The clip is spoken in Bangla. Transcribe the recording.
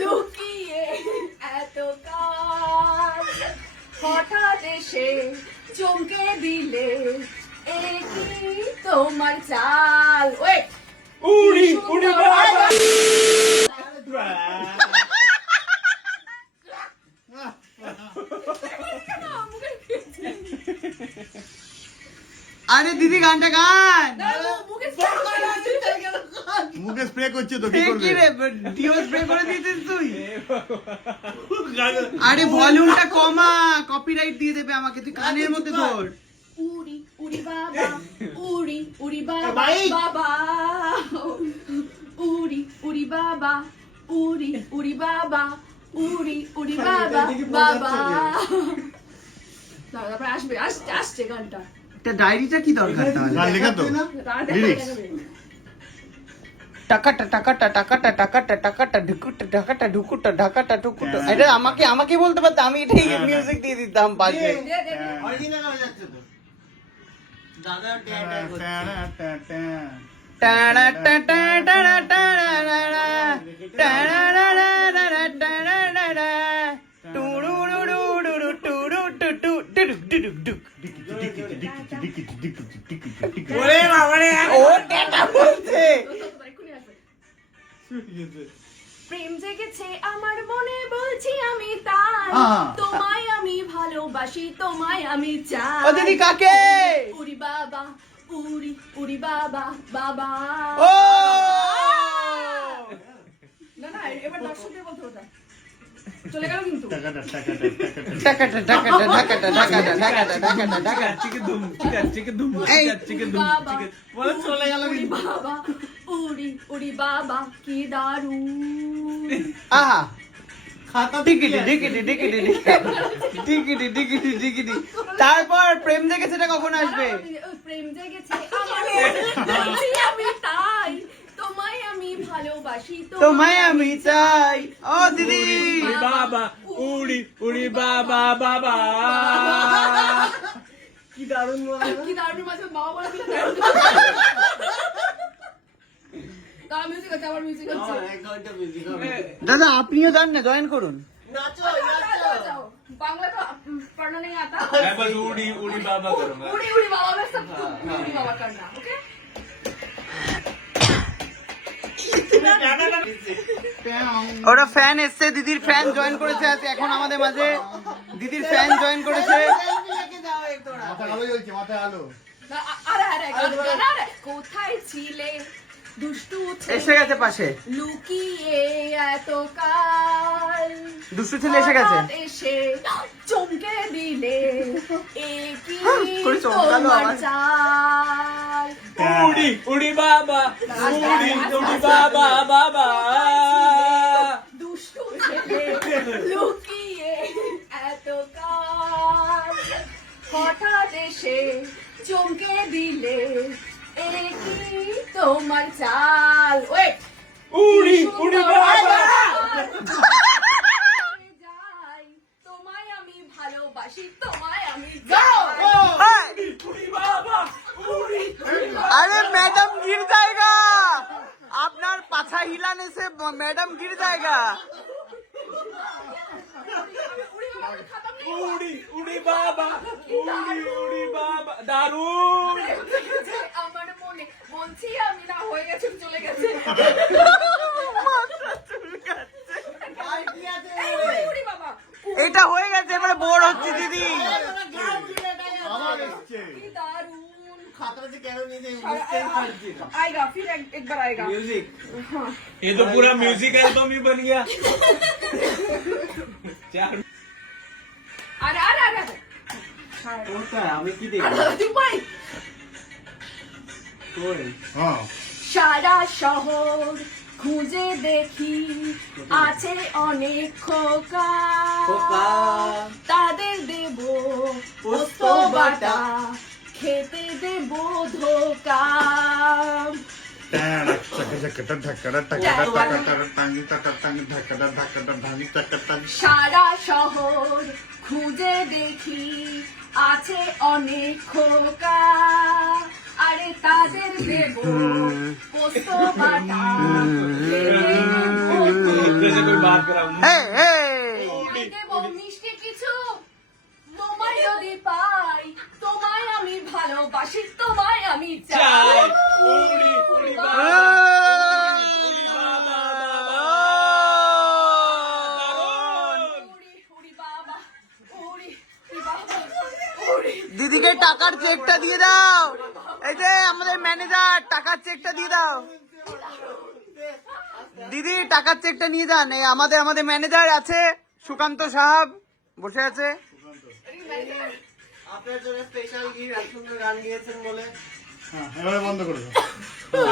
লুকিয়ে এত কাল হঠাৎ এসে চমকে দিলে একই তোমার চাল। ওয়েট উড়ি উড়ি বাবা আরে দিদি গানটা গান মুখে স্প্রে করছে তো কি করবে? কি রে ডিও স্প্রে করে দিয়েছিস তুই? আরে ভলিউমটা কমা, কপিরাইট দিয়ে দেবে আমাকে। তুই কানের মধ্যে ধর। উড়ি উড়ি বাবা উড়ি উড়ি বাবা বাবা উড়ি উড়ি বাবা উড়ি উড়ি বাবা উড়ি উড়ি বাবা বাবা। তারপরে আসবে আসছে আসছে গানটা। এটা ডায়েরিটা কি দরকার তাহলে? গান লেখা তো লিরিক্স। টাকাটা টাকাটা টাকাটা টাকাটা টাকাটা ঢুকুটা ঢাকাটা ঢুকুটা ঢাকাটা ঢুকুটা। এটা আমাকে বলতে পারতো, আমি এটাই মিউজিক দিয়ে দিতাম পাশে। অরিজিনাল হয়ে যাচ্ছে তো দাদা ট্যাটা করছে টাড়া টাটা টাড়া টাড়া টাড়া টাড়া টুরুরুরুরু টুরু টুটু টুডুক টুডুক ডুক। ওরে বাবা রে ও টাটা বলছে। প্রেম জেগেছে আমার মনে বলছি আমি তাই, তোমায় আমি ভালোবাসি তোমায় আমি চাই। ও দিদি কাকে? উড়ি বাবা উড়ি উড়ি বাবা বাবা। ও না না এবার দর্শকদের বলতে ওটা চলে গেল কিন্তু। টাকাটা টাকাটা ঢাকাটা ঢাকাটা ঢাকাটা ঢাকাটা ঢাকা। চিকে দুম চিকে দুম চিকে দুম বলে চলে গেল উড়ি কিন্তু। বাবা উড়ি উড়ি বাবা কি দারুণ। আহা খাতা টিকিটি টিকিটি টিকিটি টিকিটি টিকিটি টিকিটি। তারপর প্রেম দেখে সেটা কখন আসবে? প্রেম জেগেছে আমার মনে বলছি আমি তাই, তোমায় আমি ভালোবাসি তোমায় আমি চাই। ও দিদি উড়ি বাবা উড়ি উড়ি বাবা বাবা। কি দারুণ কি দারুণ মাঝে বাবা বলে দিলে তার মিউজিক হচ্ছে আমার মিউজিক হচ্ছে। এক ঘন্টা মিউজিক হবে দাদা আপনিও যান না, জয়েন করুন। নাচো जाओ जाओ बांग्ला तो पढ़ना नहीं आता। मैं बस उड़ी उड़ी बाबा करूंगा। उड़ी उड़ी बाबा में सब उड़ी बाबा करना ओके। ওরা ফ্যান এসছে, দিদির ফ্যান জয়েন করেছে আজ এখন আমাদের মাঝে। দিদির ফ্যান জয়েন করেছে। মাথায় আলো জ্বলছে, মাথায় আলো। আরে আরে আরে কোথায় ছিলে দুষ্টু এসে গেছে পাশে। লুকিয়ে এত কাল দুষ্টু ছেলে এসে গেছে। হঠাৎ এসে চমকে দিলে করে একই চমকালো তোমার আমার। চাল। उड़ी उड़ी बाबा उड़ी उड़ी बाबा बाबा। দুষ্টু ছেলে লুকিয়ে এত কাল হঠাৎ এসে চমকে দিলে একই তোমার চাল। ওয়েট उड़ी उड़ी बाबा যাই তোমায় আমি ভালোবাসি তোমায় আমি চাই। उड़ी बाबा उड़ी अरे मैडम गिर जाएगा, আপনার পাছা হিলানে से मैडम गिर जाएगा। उड़ी उड़ी बाबा उड़ी उड़ी बाबा दारुण। আমার মনে বলছি আমি না হয়ে গেছে চলে গেছে। এই উড়ি উড়ি বাবা এটা হয়ে গেছে, এবারে বোর হচ্ছে দিদি। আবার এসছে। কি দারুণ। খাতা से কেন নিয়ে যাই বুঝতেই পারছি না आएगा फिर एक बार आएगा। মিউজিক ये तो पूरा म्यूजिक एल्बम ही बन गया। चार अरे अरे अरे কোথায় আমি কি দেখি দুবাই কই হ্যাঁ সারা শহর খুঁজে দেখি আছে অনেক খোকা খোকা। তাদের দেব পোস্ত বাটা খেতে দেব ধোকা। সারা শহর খুঁজে দেখি আছে অনেক খোকা, আরে তাদের দেব পোস্ত বাটা খেতে দেব এই, এই। তোমায় দেবো মিষ্টি কিছু তোমায় যদি পাই তোমায় আমি ভালোবাসি তোমায় আমি চাই চাই উড়ি উড়ি বাবা ও! উড়ি বাবা দারুণ। উড়ি উড়ি বাবা উড়ি উড়ি বাবা উড়ি দিদিকে টাকার চেকটা দিয়ে দাও। এই যে আমাদের ম্যানেজার, টাকার চেকটা দিয়ে দাও। দিদি টাকার চেকটা নিয়ে যান। এই আমাদের ম্যানেজার আছে, সুকান্ত সাহাব বসে আছে। আপনার জন্য স্পেশাল গিফট, সুন্দর গান গিয়েছেন বলে। হ্যাঁ, এবারে বন্ধ করে দাও।